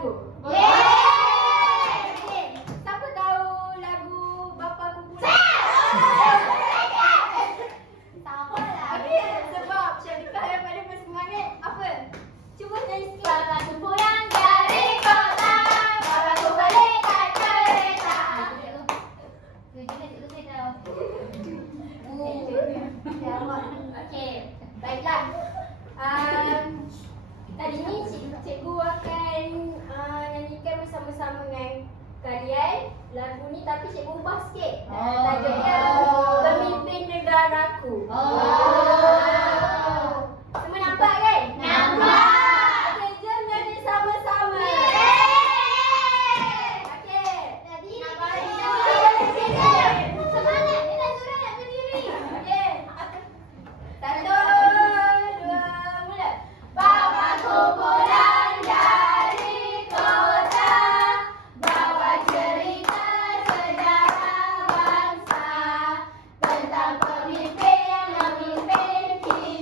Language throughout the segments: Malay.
lagu? Yeay! Okey. Siapa tahu lagu Bapa Kumpulan? Tahu lah. Okey, sebab Syafiqah yang paling bersemangat apa? Cuba nyanyi sikit. Bapakku pulang dari kota, bapakku belikan kereta. Okey, baiklah. Kali ni cikgu akan nyanyikan bersama-sama dengan kalian lagu ni, tapi cikgu ubah sikit. Tajuknya Pemimpin Negaraku. Semua nampak kan? Nampak. Okey, jom nyanyi sama-sama. Okey. Tadi Nampak nak ni? semangat, dia dah suruh nak berdiri. Okey. 1, 2, mula. Bapakku pulang dari kota, bawa cerita sejarah bangsa tentang pemimpin yang memimpin kita.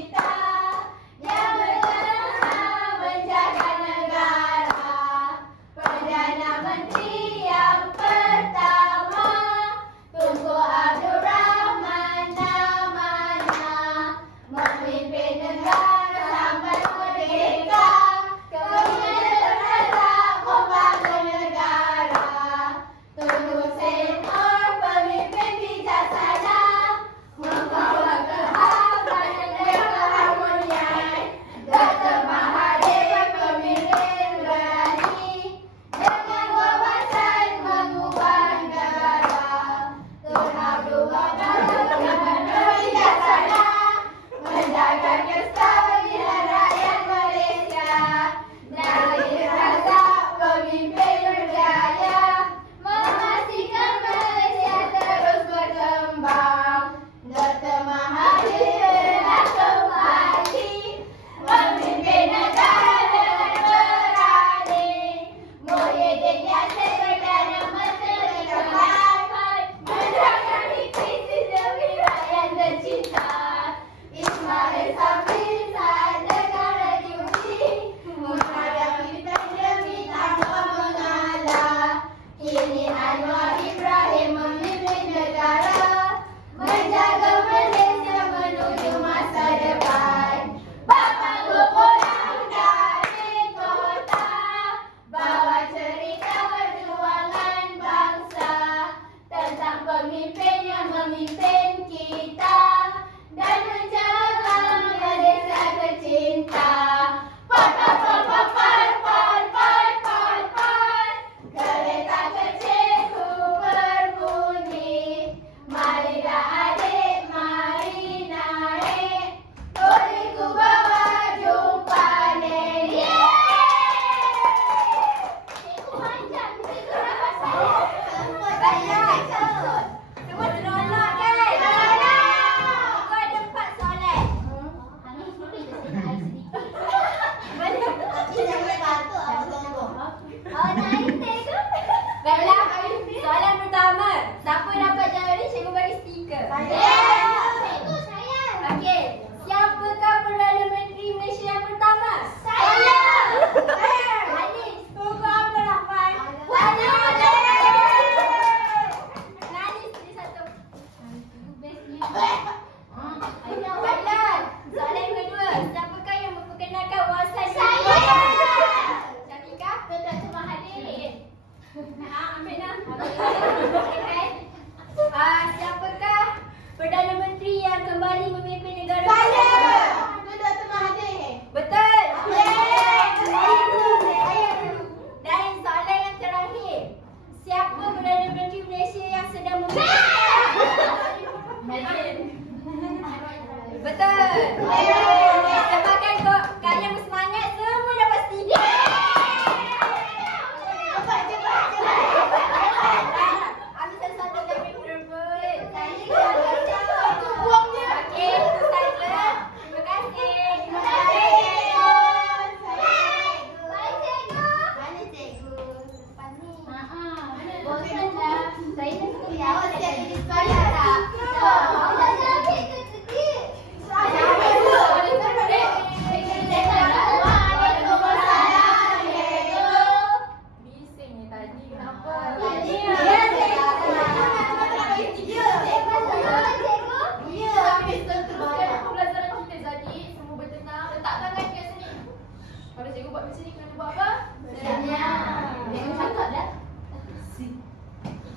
sini kena buat apa? Senyap. Jangan cakap dah.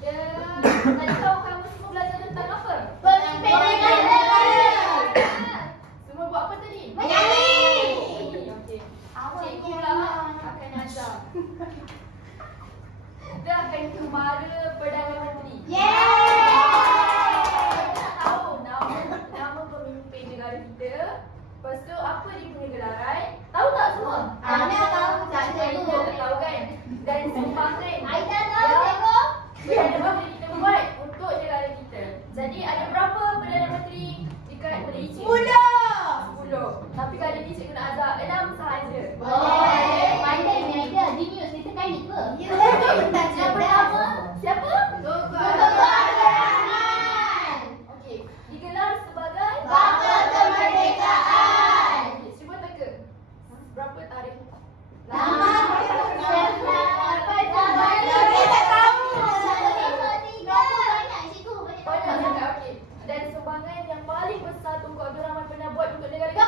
Kita tadi tahu kamu semua belajar tentang apa? Pemimpin negara. Semua buat apa tadi? Menyanyi. Okey. Cikgu lah akan ajar. Kita akan kembara Perdana Menteri. Kita nak tahu nama pemimpin negara kita. Lepas tu apa dia punya gelaran? Tahu tak semua? Aina tahu, tak Cikgu cikgu. tak tahu kan? Dan sumbangan Aina tahu, cikgu. Perdana Menteri kita buat untuk negara kita. Jadi ada berapa Perdana Menteri dekat Malaysia? 10. Tapi kali ni cikgu nak ajar 6 sahaja. Boleh. Pandai ni Aida. Genius. Dia Titanic ke? Yang pertama, siapa? Tunku Abdul Rahman. Okey, digelar sebagai Bangsa Kemerdekaan. Okey, cuba teka. Berapa tarikh? Nama Kita tak tahu. Banyak cikgu. Banyak sangat, okey. Dan sumbangan yang paling besar Tunku Abdul Rahman pernah buat untuk negara kita.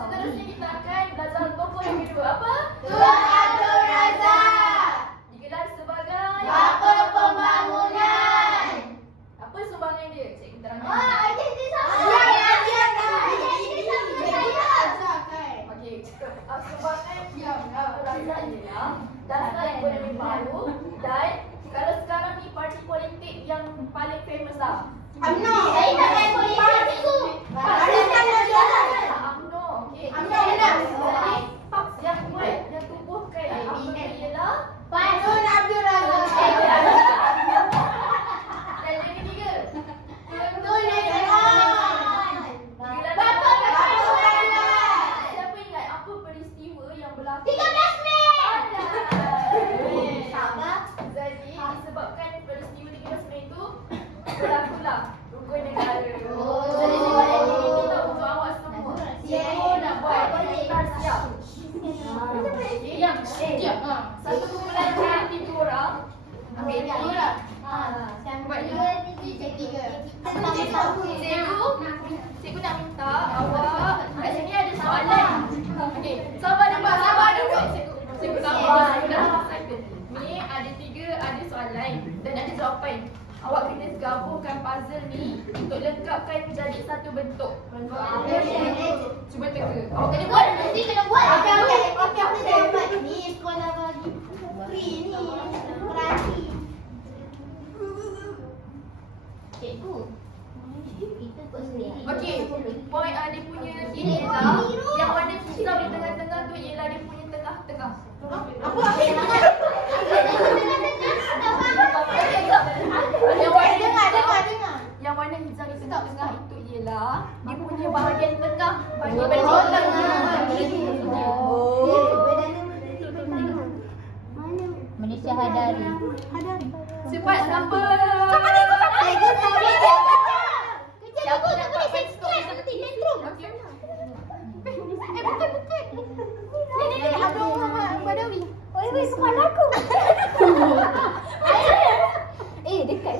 Seterusnya kita akan belajar tokoh yang kedua. Apa? Tuan Abdul Razak. Digelar sebagai Bapa Pembangunan. apa sumbangan dia? Cikgu terangkan. Aida dia sama. Okey, sumbangan yang Razak ialah dasar ekonomi baru dan kalau sekarang ni parti politik yang paling famous lah. UMNO. Saya tak main politik cikgu. UMNO. Okey. UMNO benar. Jadi PAPS yang buat yang tumbuhkan UMNO ialah Tun Abdul Razak. dan yang ketiga Tun Rahman. Bapa Pembangunan. siapa ingat apa peristiwa yang berlaku 13 Mei. Sabar. Jadi disebabkan peristiwa 13 Mei itu berlakulah rukun negara. Jadi sebenarnya ini kita untuk awak semua. Semua nak buat daftar siap. Siap. Satu kumpulan dari 3 orang. Ambil ni. Buat ni. Cikgu nak minta awak kat sini ada soalan. Okey, sabar dulu. Cikgu sabar. Ni ada soalan dan ada jawapan. Awak kena gabungkan puzzle ni untuk lengkapkan menjadi satu bentuk. Cuba teka. Awak kena buat. Mesti kena buat. Okey. Ni sekolah bagi free ni. Gratis. Cikgu. Kita buat sendiri. Okey, point dia punya ini ialah yang warna hijau di tengah-tengah tu ialah dia punya tengah-tengah. Apa yang mana? Yang warna hijau di tengah-tengah itu ialah dia punya bahagian tengah. Bahagian Malaysia Hadari. Cepat siapa? Siapa nak boleh sekian nanti netrum. Okey. Bukan. Ni Abdul Muhammad Badawi. Oi, kepala aku. Dekat.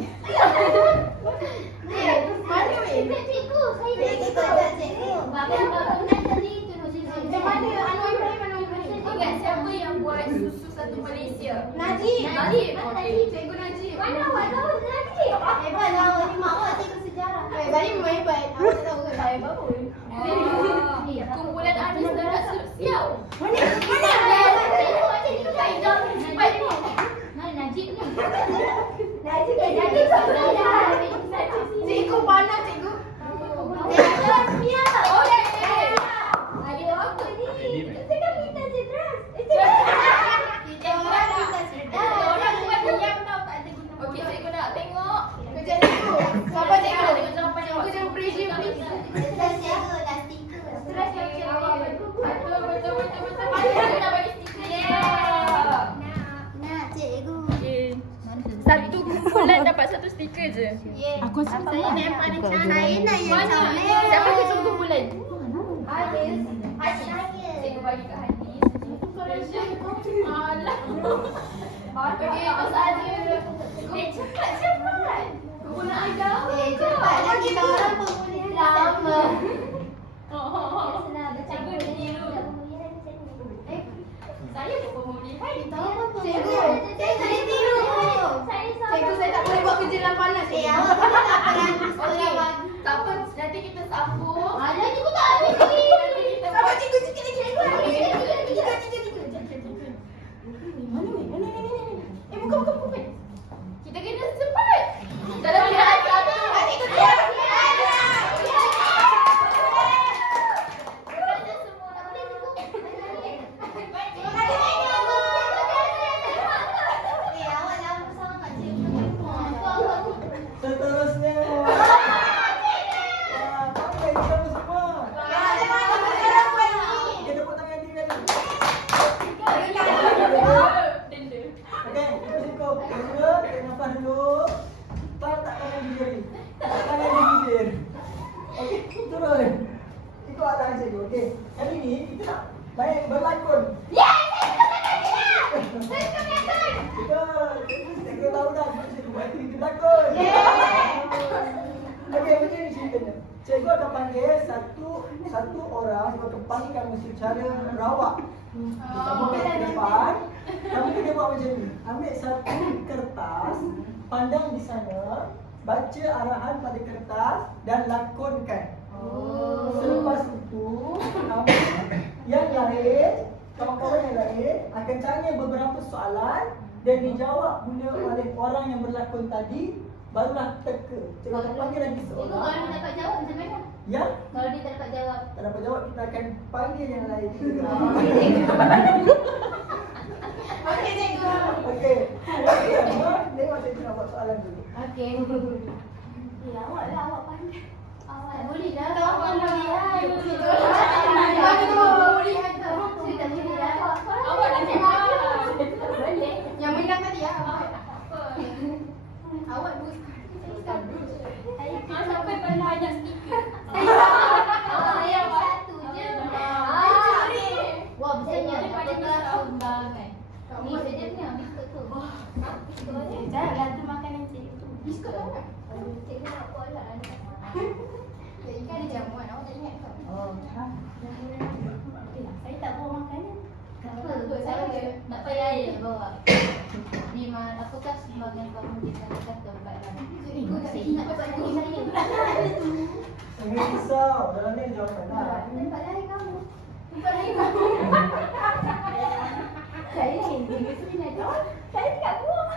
Mana weh? Cikgu, saya cikgu. Bapak bangunan tadi tu macam mana Anwar Ibrahim. Ingat siapa yang buat susu satu Malaysia? Najib. Okey. Cikgu Najib. Mana awak tahu Najib? Hebat lah awak ni mak awak cikgu sejarah. Najib memang hebat. Awak tak tahu ke? Saya baru. Kumpulan Anis dan Nak Siap. Mana? Cikgu cepat ni. Mana Najib ni? Najib cikgu panas cikgu. Okey. Ada apa ni? Kita kan minta cedras. Orang buat diam tau tak ada guna. Okey, cikgu nak tengok. Kerja cikgu. Siapa cikgu? Tengok jawapan awak. Cikgu jangan pressure please. Stress cikgu dah stiker. Stress Betul. Aku nak bagi stiker. Nak cikgu. Satu kumpulan dapat satu stiker je. Aku saya nak yang paling cantik. Saya nak yang cantik. Siapa ketua kumpulan? Haris. Cikgu bagi kat Hanis. Alah. Okey, terus ada. Cepat. Kumpulan Aida. Cepat lah kita orang pengundi lama. kamu semua. Okey, tepuk tangan dia tadi. Okey, cukup. Kedua, tarik nafas dulu. Tak tangan di jari. Tak tangan di bibir. Okey, turun. Ikut arahan cikgu. Okey, kali ni kita nak main berlakon. Kita tahu dah cikgu buat kita berlakon. Okey, macam ni ceritanya. Cikgu akan panggil satu orang, cikgu akan panggil kamu secara rawak. Kamu ke depan, kamu kena buat macam ni. Ambil satu kertas, pandang di sana, baca arahan pada kertas dan lakonkan. Selepas itu, kamu yang lain, kawan-kawan yang lain akan tanya beberapa soalan dan dijawab mula oleh orang yang berlakon tadi, barulah teka. Cikgu akan panggil lagi Cikgu, kalau seorang. dia dapat jawab macam mana? Ya? Kalau dia tak dapat jawab. Tak dapat jawab, kita akan panggil yang lain juga. Okey, cikgu. Okey. Tengok cikgu nak buat soalan dulu. Okey. Awak lah, awak pandai. Awak boleh dah. Tak boleh. Cerita boleh dah. Awak dah tengok. Boleh. Yang menang tadi ya. Awak dua sampai banyak stiker. Saya satu je. Wah, besarnya. Apakah sumbangan? Ni sejapnya. Biskut tu. Janganlah tu makanan cikgu. Biskut apa? Cikgu nak buat lah. Ya, ikan ada jamuan. Awak tak ingat ke? Oh, Saya tak bawa makanan. Apa? Saya nak payah air bawa. Bima, apakah sumbangan kamu di sana kata baiklah? Cikgu tak Saya ingat nak pasal buat ni. saya. jangan risau. Dalam ni jawapan lah. Tempat lain kamu. Bukan lagi kamu. Saya ingin dia sini nak jawab. Saya tak buang.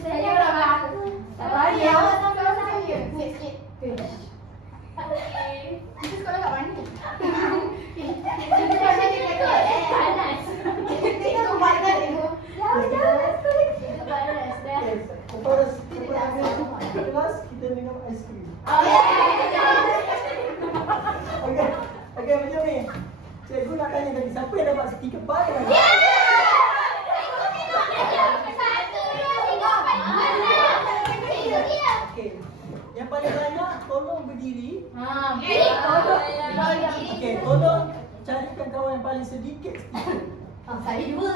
Saya orang aku. Tak payah. Ya, awak sampai orang saya. Sikit-sikit. Kita sekolah kat mana? Kita kat mana dekat? Panas. Cikgu panas cikgu. Jangan sekolah. Panas dah. Kepada kelas, kita minum aiskrim. Okey, macam ni. Cikgu nak tanya tadi, siapa yang dapat stiker paling banyak? Okey. Yang paling banyak, tolong berdiri. Okey, tolong carikan kawan yang paling sedikit stiker. Saya dua.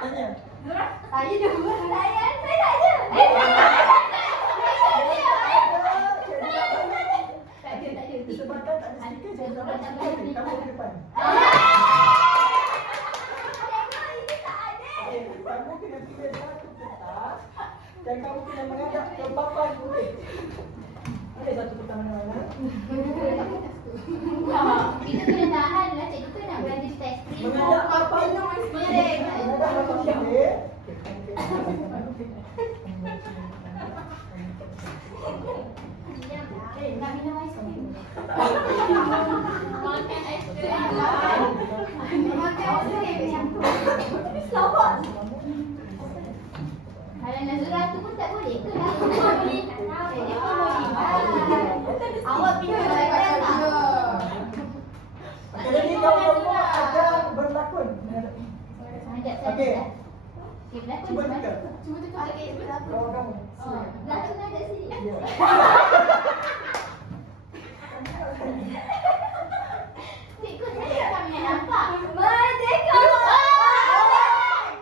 Tanya. Saya dua. Saya tak ada. Tak ada. Disebabkan tak ada stiker, jangan dapat stiker. Kamu ke depan. Okey, kamu kena pilih satu kertas dan kamu kena menghadap ke papan putih. Ada satu kertas mana-mana? Kita kena tahan lah. Cikgu kan nak belajar test screen. Menghadap papan putih. Menghadap papan putih. Nak minum aiskrim. Makan aiskrim. Makan aiskrim. Selawat. Kalau Nazura tu pun tak boleh ke? Boleh. Dia pun boleh. Awak pindah badan tak? Okey, jadi kamu akan berlakon. Okey. Cuba teka. Cuba tukar. Okey, berapa? Kawan kamu. Belakang ada sini. Ya. Cikgu saya kami nampak. Merdeka!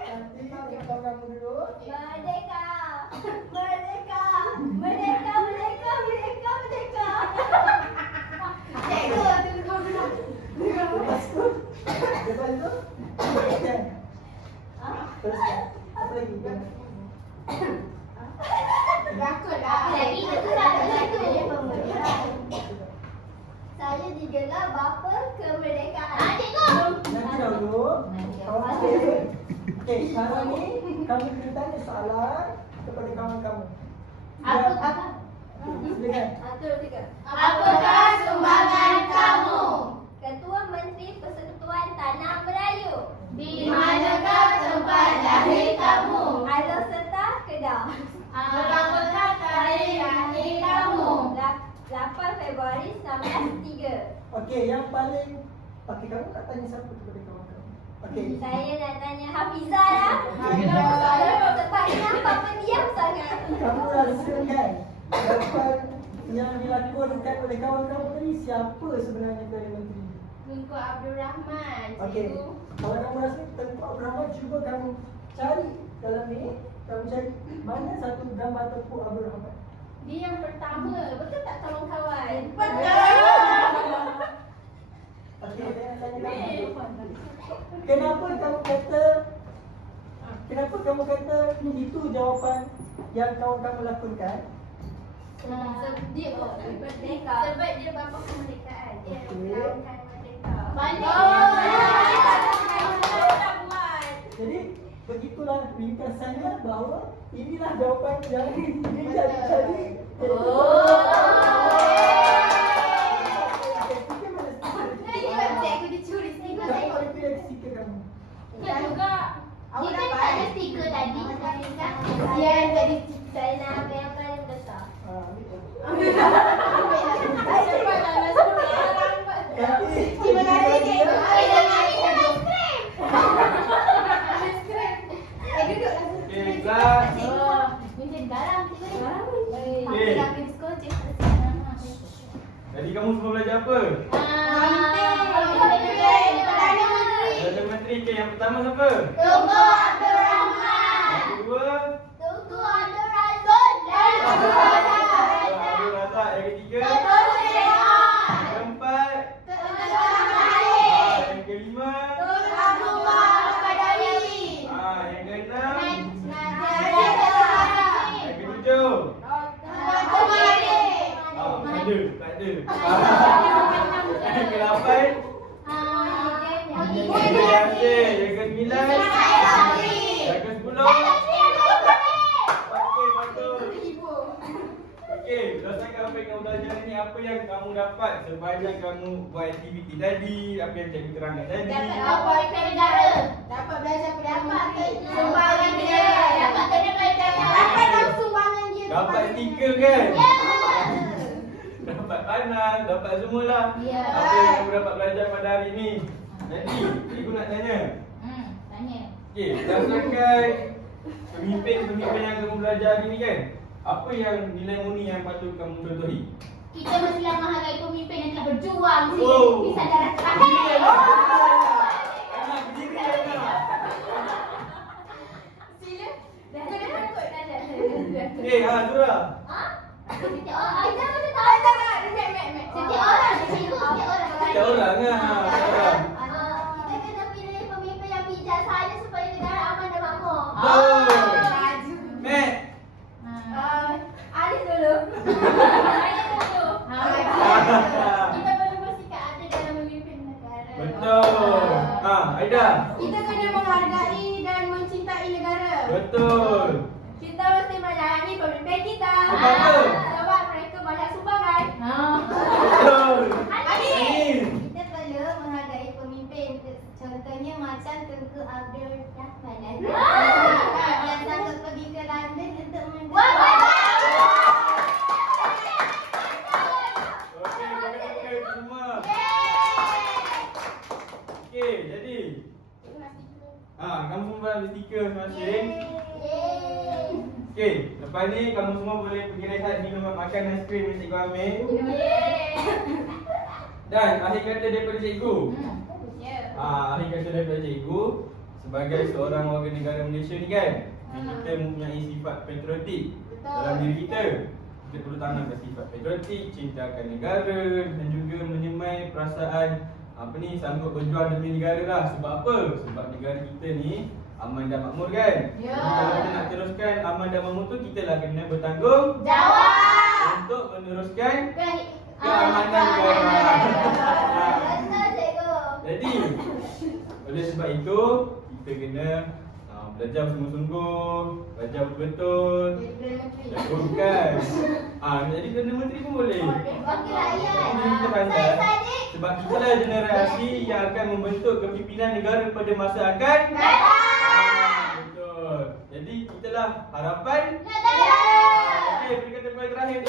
Nanti kawan kamu dulu. Merdeka! Merdeka! Merdeka! Merdeka! Merdeka! Merdeka! Cikgu, Lepas tu. Okey. Teruskan. Apa lagi? Berlakon lah. lagi satu lagi. Saya digelar bapa kemerdekaan. Cikgu! Nanti dahulu. Kawan kamu. Okey, sekarang ni kamu kena tanya soalan kepada kawan kamu. Apa? Silakan. Apakah sumbangan kamu? Ketua Menteri Persekutuan Tanah Melayu. Di manakah tempat lahir kamu? Alorseta, Kedah. Berapakah tarikh lahir kamu? 8 Februari Aris 19-3. Okey, yang paling okey, kamu nak tanya siapa kepada kawan kamu? Okey. Saya nak tanya Hafizah lah. Sebabnya Papa diam sangat. Kamu rasa kan jawapan yang dilakonkan oleh kawan kamu tadi siapa sebenarnya Perdana Menteri? Tunku Abdul Rahman. Okey. Kalau kamu rasa Tunku Abdul Rahman, cuba kamu cari dalam ni, kamu cari mana satu gambar Tunku Abdul Rahman. Dia yang pertama. Betul tak kawan-kawan? Okey, saya nak tanya kamu. Kenapa kamu kata itu jawapan yang kawan kamu lakukan? Dia merdeka. Sebab dia bapa kemerdekaan. Dia Okey. lakukan merdeka. Balik. Jadi begitulah ringkasannya bahawa inilah jawapan yang jadi. Cikgu dicuri stiker saya. Siapa itu yang stiker kamu? Ya juga. Dia kan tak ada stiker tadi. Dia jadi Saya nak ambil yang paling besar. Terima kasih cikgu. Okey, kelas. Jadi kamu semua belajar apa? Perdana Menteri. Okey, yang pertama siapa? Yang kedua? Abdul Razak. Yang ketiga? Yang keempat? Yang kelima? Yang keenam? Yang ketujuh? Tak ada. Yang ke-8? Yang Yasir. Yang ke-9? Yang ke-10? Okey, betul. Okey, berdasarkan apa yang kamu belajar ni, apa yang kamu dapat sepanjang kamu buat aktiviti tadi, apa yang cikgu terangkan tadi? Dapat belajar Perdana Menteri. Sumbangan dia. Dapat kena belajar. Dapat sumbangan dia. Dapat stiker kan? Dapat panas, dapat semualah. Ya. Apa yang kamu dapat belajar pada hari ni? Jadi, cikgu nak tanya. Tanya. Okey, berdasarkan pemimpin yang kamu belajar hari ni kan, apa yang nilai murni yang patut kamu contohi? Kita mestilah menghargai pemimpin yang telah berjuang Oh. bisa darah terakhir. Anak berdiri anak. Sila. Dah takut dah. Okey, Zura. Setiap orang kita mesti tahu. Setiap orang, Setiap orang orang. Kita kena pilih pemimpin yang bijak saja supaya negara aman dan makmur. Mat. Alis dulu. Kita perlu bersikap adil dalam memimpin negara. Betul. Aida. Kita kena menghargai dan mencintai negara. Betul. Kita mesti melayani pemimpin kita. Betul. Sebab mereka banyak sumbangan. Betul. Anis. Kita perlu menghargai pemimpin. Contohnya macam Tunku Abdul Rahman yang sanggup pergi ke London untuk Okey, kita semua. Okey, jadi kamu semua ambil stiker masing-masing. Okey, lepas ni kamu semua boleh pergi rehat minum makan aiskrim yang cikgu ambil. Dan akhir kata daripada cikgu. Akhir kata daripada cikgu, sebagai seorang warga negara Malaysia ni kan, kita mempunyai sifat patriotik dalam diri kita. Kita perlu tanamkan sifat patriotik, cintakan negara dan juga menyemai perasaan sanggup berjuang demi negara lah. Sebab apa? Sebab negara kita ni aman dan makmur kan? Ya. Jadi kalau kita nak teruskan aman dan makmur tu, kita lah kena bertanggung Jawab. untuk meneruskan keamanan negara. Jadi oleh sebab itu kita kena belajar sungguh-sungguh, belajar betul-betul. Bukan. Jadi Perdana Menteri pun boleh. Wakil rakyat. Jadi kita pandai. Sebab kita lah generasi yang akan membentuk kepimpinan negara pada masa akan datang. Betul. Jadi kita lah harapan. Okey, perikatan terakhir.